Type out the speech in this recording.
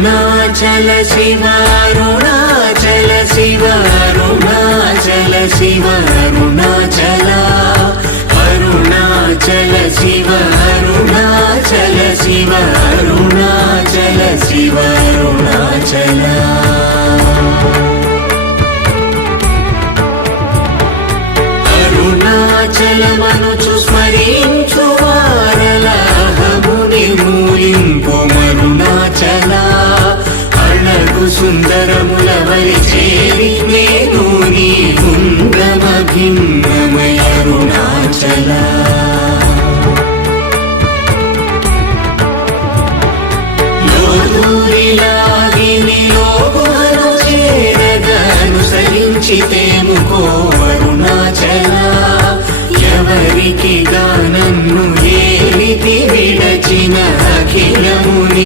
అరుణాచల శివ అరుణాచల శివ అరుణాచల శివ అరుణాచల అరుణాచల శివ అరుణాచల శివ అరుణాచల శివ అరుణాచల అరుణాచలమనుచు స్మరించు వారలహము నిర్మూలింపు మరుణాచల అళగు సుందరముల వలి చేరి నేను నీ గుండమ భిన్నమయ అరుణాచల లోదూరిలాగిని లోగుహను చేరగ అనుసరించితేముకో అరుణాచల